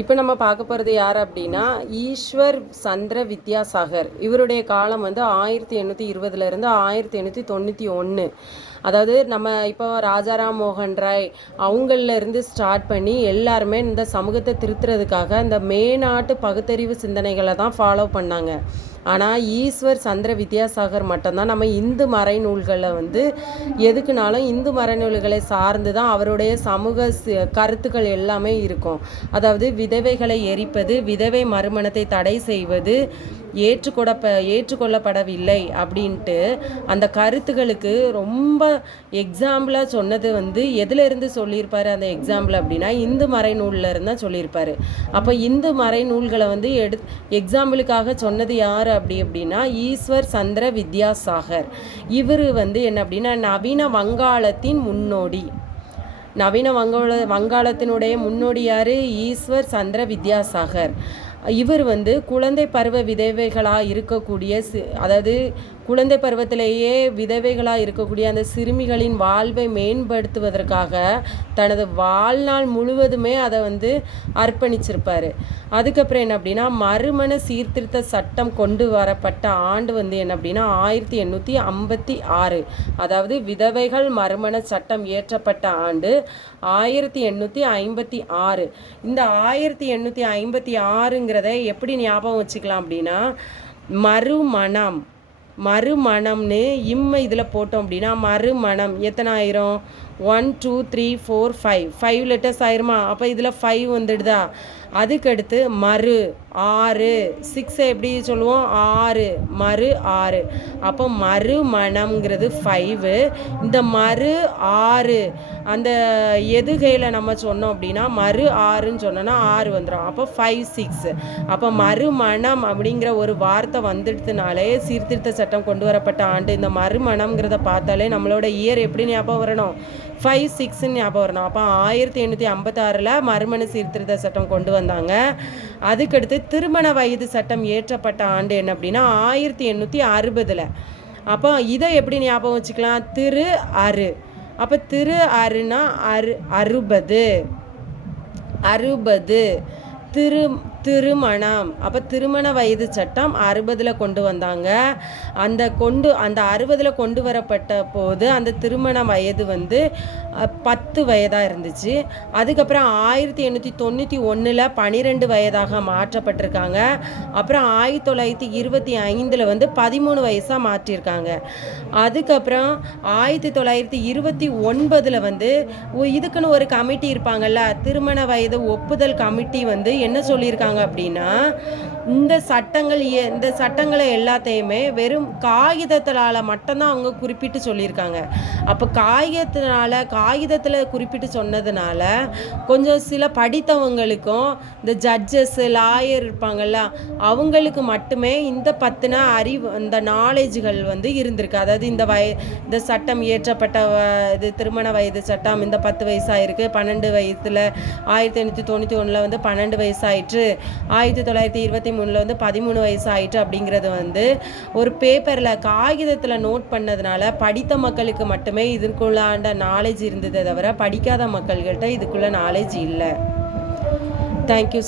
இப்போ நம்ம பார்க்க போகிறது யார் அப்படின்னா ஈஸ்வர் சந்திர வித்யாசாகர். இவருடைய காலம் வந்து 1820லேருந்து 1891. அதாவது நம்ம இப்போ ராஜாராம் மோகன் ராய் அவங்களிருந்து ஸ்டார்ட் பண்ணி எல்லாருமே இந்த சமூகத்தை திருத்துறதுக்காக இந்த மேநாட்டு பகுத்தறிவு சிந்தனைகளை தான் ஃபாலோ பண்ணாங்க. ஆனால் ஈஸ்வர் சந்திர வித்யாசாகர் மட்டும்தான் நம்ம இந்து மறைநூல்களை வந்து எதுக்குனாலும் இந்து மறைநூல்களை சார்ந்து தான் அவருடைய சமூக கருத்துக்கள் எல்லாமே இருக்கும். அதாவது விதவைகளை எரிப்பது, விதவை மறுமணத்தை தடை செய்வது ஏற்றுக்கொள்ளப்படவில்லை அப்படின்ட்டு அந்த கருத்துகளுக்கு ரொம்ப எக்ஸாம்பிளாக சொன்னது வந்து எதுலேருந்து சொல்லியிருப்பார் அந்த எக்ஸாம்பிள் அப்படின்னா இந்து மறைநூலில் இருந்தால் சொல்லியிருப்பார். அப்போ இந்து மறைநூல்களை வந்து எக்ஸாம்பிளுக்காக சொன்னது யார் அப்படின்னா ஈஸ்வர் சந்திர வித்யாசாகர். இவர் வந்து என்ன அப்படின்னா நவீன வங்காளத்தின் முன்னோடி. நவீன வங்காளத்தினுடைய முன்னோடி யார்? ஈஸ்வர் சந்திர வித்யாசாகர். இவர் வந்து குழந்தை பருவ விதவைகளாக இருக்கக்கூடிய அதாவது குழந்தை பருவத்திலேயே விதவைகளாக இருக்கக்கூடிய அந்த சிறுமிகளின் வாழ்வை மேம்படுத்துவதற்காக தனது வாழ்நாள் முழுவதுமே அதை வந்து அர்ப்பணிச்சிருப்பார். அதுக்கப்புறம் என்ன அப்படின்னா மறுமண சீர்திருத்த சட்டம் கொண்டு வரப்பட்ட ஆண்டு வந்து என்ன அப்படின்னா 1856. அதாவது விதவைகள் மறுமண சட்டம் இயற்றப்பட்ட ஆண்டு 1856. இந்த 1856ங்கிறத எப்படி ஞாபகம் வச்சுக்கலாம் அப்படின்னா மறுமணம்னு இதில் போட்டோம் அப்படின்னா மறுமணம் எத்தனை ஆயிரும்? 1 2 3 4 5 லெட்டர்ஸ் ஆயிருமா? அப்போ இதில் 5 வந்துடுதா? அதுக்கடுத்து மறு 6 6 எப்படி சொல்லுவோம்? 6 மறு 6. அப்போ மறுமணம்ங்கிறது 5. இந்த மறு 6 அந்த எதுகையில் நம்ம சொன்னோம் அப்படின்னா மறு 6ன்னு சொன்னோன்னா 6 வந்துடும். அப்போ 5 6. அப்போ மறுமணம் அப்படிங்கிற ஒரு வார்த்தை வந்துடுதுனாலே சீர்திருத்த சட்டம் கொண்டு வரப்பட்ட ஆண்டு. இந்த மறுமணம்ங்கிறத பார்த்தாலே நம்மளோட இயர் எப்படி ஞாபகம் வரணும்? 5 6ன்னு ஞாபகம் வரணும். அப்போ 1856 மறுமண சீர்திருத்த சட்டம் கொண்டு வந்தாங்க. அதுக்கடுத்து திருமண வயது சட்டம் இயற்றப்பட்ட ஆண்டு என்ன அப்படின்னா 1860. அப்போ இதை எப்படி ஞாபகம் வச்சுக்கலாம்? திரு அறு. அப்போ திரு அறுனா 60 திருமணம். அப்போ திருமண வயது சட்டம் 60 கொண்டு வந்தாங்க. அந்த 60 கொண்டு வரப்பட்ட போது அந்த திருமண வயது வந்து 10 வயதாக இருந்துச்சு. அதுக்கப்புறம் 1891 12 வயதாக மாற்றப்பட்டிருக்காங்க. அப்புறம் 1925 வந்து 13 வயசாக மாற்றிருக்காங்க. அதுக்கப்புறம் 1929 வந்து இதுக்குன்னு ஒரு கமிட்டி இருப்பாங்கல்ல, திருமண வயது ஒப்புதல் கமிட்டி வந்து என்ன சொல்லியிருக்காங்க அப்படின்னா இந்த சட்டங்களை எல்லாத்தையுமே வெறும் காகிதத்தினால மட்டும்தான் அவங்க குறிப்பிட்டு சொல்லியிருக்காங்க. அப்போ காகிதத்தில் குறிப்பிட்டு சொன்னதுனால கொஞ்சம் சில படித்தவங்களுக்கும் இந்த ஜட்ஜஸ் லாயர் இருப்பாங்கல்ல அவங்களுக்கு மட்டுமே இந்த பற்றின அறிவு இந்த நாலேஜுகள் வந்து இருந்திருக்கு. அதாவது இந்த சட்டம் இயற்றப்பட்ட இது திருமண வயது சட்டம் இந்த 10 வயசாயிருக்கு. 12 வயசில் 1891 வந்து 12 வயசாயிற்று. 1923 வந்து 13 வயசு ஆயிட்டு அப்படிங்கிறது வந்து ஒரு பேப்பரில் காகிதத்தில் நோட் பண்ணதுனால படித்த மக்களுக்கு மட்டுமே இதுக்குள்ளாண்ட நாலேஜ் இருந்ததே தவிர படிக்காத மக்கள்கிட்ட இதுக்குள்ள நாலேஜ் இல்லை. தேங்க்யூ.